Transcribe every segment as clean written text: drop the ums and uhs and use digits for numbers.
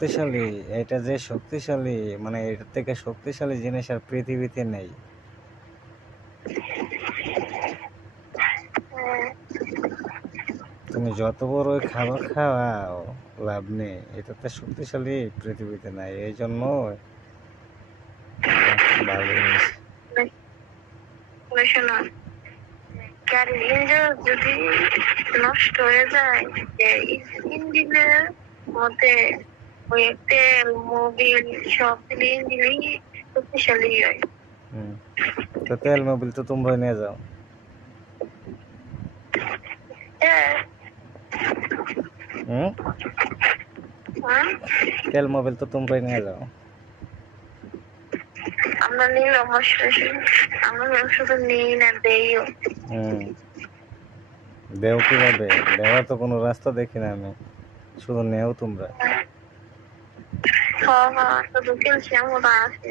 শক্তিশালী, এটা যে শক্তিশালী, মানে এটার থেকে শক্তিশালী জিনিস আর পৃথিবীতে নেই। তুমি যত বড় ওই খাবার খাওয়াও লাভ নেই, এটাতে শক্তিশালী পৃথিবীতে নাই। এই জন্য ভালোই হয়েছে। শোনো, গাড়ির ইঞ্জিন যদি নষ্ট হয়ে যায়, ইঞ্জিনের মধ্যে ওই তেল মোবিল সব দিলে ইঞ্জিনই শক্তিশালী হয়। তো তেল মোবিল তো তোমরা নিয়ে যাও। তেল মোবিল তো তোমরাই নিয়ে যাও। আমরা নিলাম, আমরা শুধু নিই না, দেইও। দেও কিভাবে? দেওয়ার তো কোনো রাস্তা দেখি না আমি, শুধু নেও তোমরা। শুধু ক্যালসিয়াম আছে,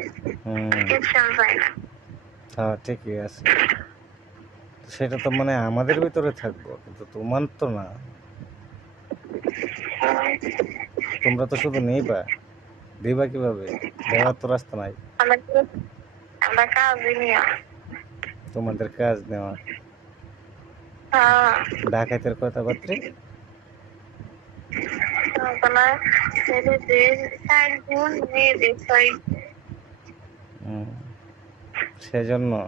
ক্যালসিয়াম পাই না। হ্যাঁ ঠিকই আছে, সেটা তো মানে আমাদের ভিতরে থাকবো, কিন্তু তোমার তো না। তোমরা তো শুধু নেইবা, দিবা কিভাবে? দেওয়ার তো রাস্তা নাই। আমরা কাজ নিয়া, তোমাদের কাজ নেওয়া, ডাকাতের কথাবার্তা। সেজন্য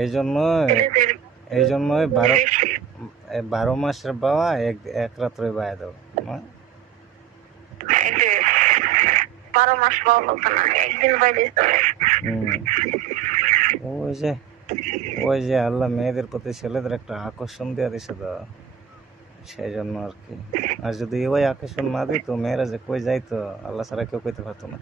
এই জন্যই 12 মাসের বাবা এক রাত্রে বায়া দাও। 12 মাস বাবা বলতো না, একদিন বাইরে। ওই যে আল্লাহ মেয়েদের প্রতি ছেলেদের একটা আকর্ষণ দেওয়া দিছে তো, সেই জন্য আর কি। আর যদি ওই আকর্ষণ না দিত, মেয়েরা যে কই যাইতো আল্লাহ ছাড়া কেউ কইতে পারতো না।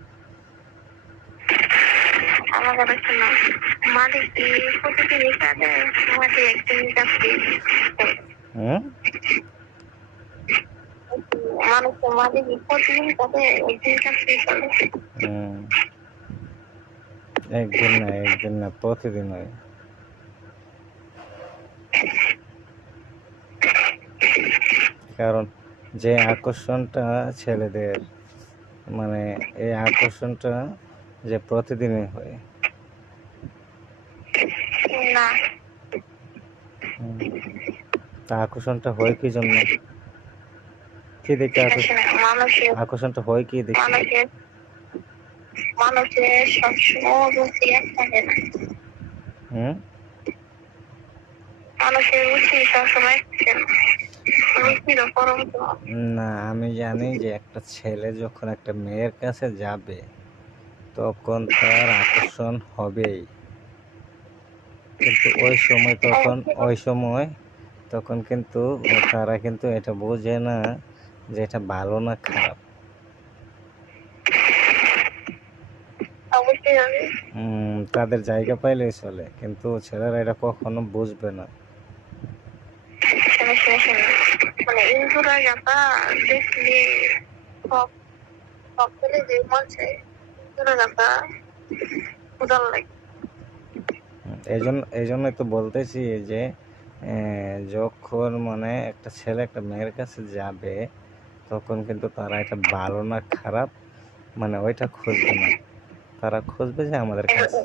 একদিন না প্রতিদিন হয়। কারণ যে আকর্ষণটা ছেলেদের, মানে এই আকর্ষণটা যে প্রতিদিনই হয়। তা আকর্ষণটা হয় কি জন্য? কি দেখে আকর্ষণটা হয়? কি দেখে? মানুষের সবসময় বুদ্ধি এক থাকে না। মানুষের বুদ্ধি সবসময় না, আমি জানি যে একটা ছেলে যখন একটা মেয়ের কাছে যাবে তখন তার আকর্ষণ হবেই, কিন্তু ওই সময় তখন কিন্তু তারা কিন্তু এটা বোঝে না যে এটা ভালো না খারাপ। তাদের জায়গা পাইলেই চলে, কিন্তু ছেলেরা এটা কখনো বুঝবে না। মানে ইন্দুরা যাতা দেখলে সব ছেলে যে বলছে ইন্দুরা যাতা উদার লাগে। এই জন্যই তো বলতেছি যে যখন মানে একটা ছেলে একটা মেয়ের কাছে যাবে তখন কিন্তু তারা এটা ভালো না খারাপ মানে ওইটা খুঁজবে না, তারা খুঁজবে যে আমাদের কাছে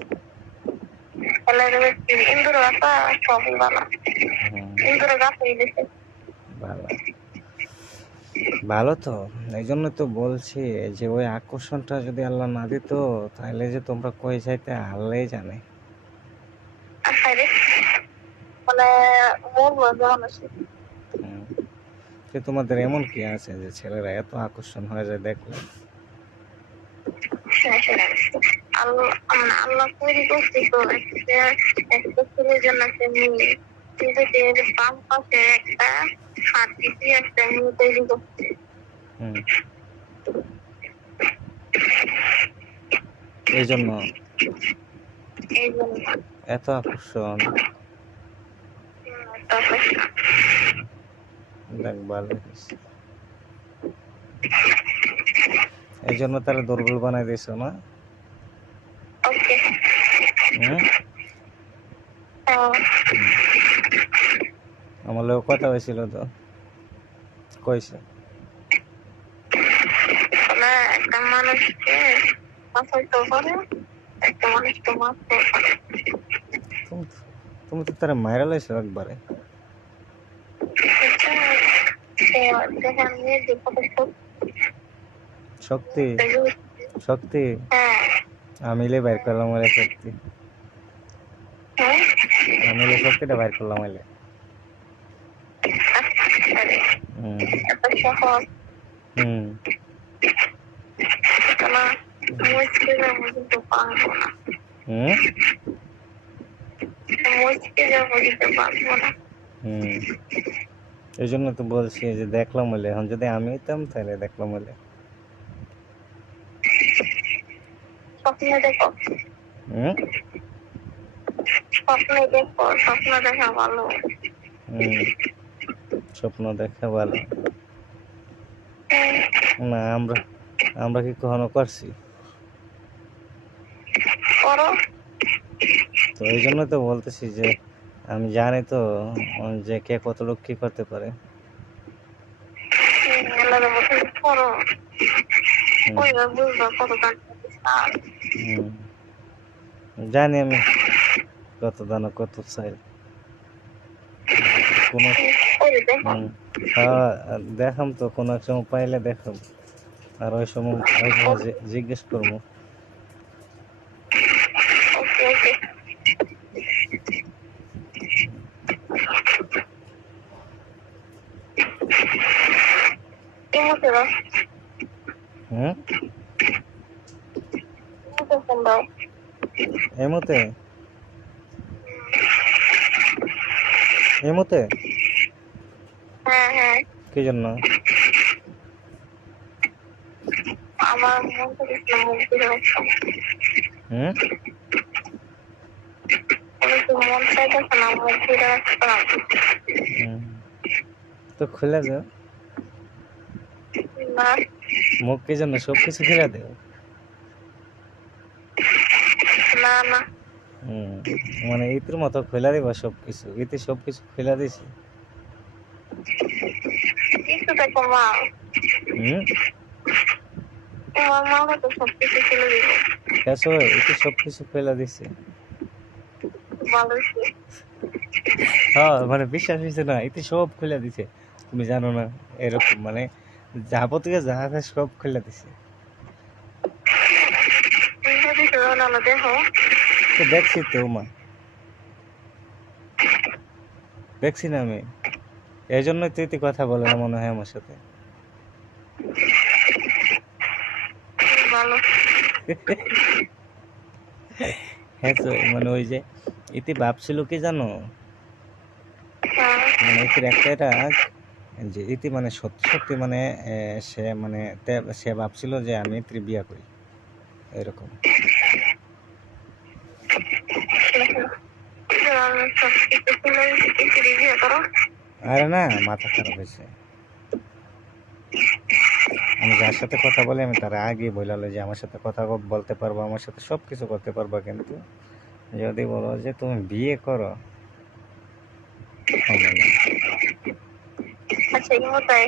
ভালো। তো এই জন্য তো বলছি যে ওই আকর্ষণটা যদি আল্লাহ না দিত তাহলে যে তোমরা কই যাইতে আল্লাহ জানে। তোমাদের এমন কি আছে যে ছেলেরা এত আকর্ষণ হয়ে যায় দেখলে? আল্লাহ তৈরি করছে তো একটা ছেলের জন্য একটা মেয়ে, কিন্তু বাম পাশে একটা হাত দিয়ে একটা মেয়ে তৈরি করছে। এই জন্য এত আকর্ষণ। দেখ ভালো, এই জন্য তারা দুর্বল বানাই দিয়েছ না? ওকে। আমার লোক কথা হয়েছিল তো, কইছে তাহলে একটা মানুষকে পছন্দ করে, একটা মানুষকে মারতে পারে। তুমি তুমি তো তারা মাইরা লাইছো একবারে। দেখেন মেয়েদের কত শক্তি শক্তি। শক্তি হ্যাঁ আমিলে বাইর করলাম ওলে শক্তি, হ্যাঁ আমিলে শক্তিটা বাইর করলাম ওলে। এত সহজ হুম না, মুচকে যাবো কিন্তু পারবো না, হুম মুচকে যাবো কিন্তু পারবো না। হুম এই জন্য তো বলছি যে দেখলাম বলে, এখন যদি আমি হইতাম তাহলে দেখলাম বলে। স্বপ্নে দেখো, হুম স্বপ্নে দেখো, স্বপ্ন দেখা ভালো। হুম স্বপ্ন দেখা ভালো না। আমরা আমরা কি কখনো করছি? করো, তো এই জন্য তো বলতেছি যে আমি জানি তো যে কে কতটুকু কি করতে পারে। আল্লাহর মতো করো, হুম ওইবার বুঝবা কত দান। হুম জানি আমি কত দানা কত চাই কোনো। ওই দেখো, হ্যাঁ দেখাম তো, কোনো এক সময় পাইলে দেখাম। আর ওই সময় জিজ্ঞেস করবো। ওকে ওকে। কেমন দাও, হুম ফোন দাও। এমতে এমতে হ্যাঁ হ্যাঁ, কি জন্য? আমার মন থেকে মুখ দিয়ে রাখতাম, হুম আমি তো মন চাইতেছে না, মুখ দিয়ে রাখতাম হুম, তো খুলে দাও না। মুখ, কি জন্য সব কিছু খুলে দেও? না না, হুম মানে ইতির মতো খুলে দিবা সব কিছু? ইতি সব কিছু খুলে দিছি। কিছু দেখো মা, হুম তোমার মা তো সব কিছু ফেলে দিল, কেসো ইতি সব কিছু খুলে দিছে। ভালো। হ্যাঁ মানে বিশ্বাস হয়েছে না, ইতি সব খুলে দিছে, তুমি জানো না? এরকম মানে যাবতীয় যা আছে সব খুলে দিছে। যদি শোনো দেখো, তো দেখছি তো মা, দেখছি না আমি, এই জন্যই তো ইতি কথা বলে না মনে হয় আমার সাথে। ভালো। হ্যাঁ তো মানে ওই যে ইতি ভাবছিল কি জানো, হ্যাঁ মানে ইতির একটা এটা যে ইতি মানে সত্যি সত্যি মানে সে মানে সে ভাবছিল যে আমি ইতির বিয়া করি এরকম। সব কিছু ফেলে দিতে বিয়ে করো। আরে না, মাথা খারাপ হয়েছে। আমি যার সাথে কথা বলি আমি তার আগে বললাম যে আমার সাথে কথা বলতে পারবো, আমার সাথে সব কিছু করতে পারবা, কিন্তু যদি বলো যে তুমি বিয়ে করো হবে না। আচ্ছা, এই মতায়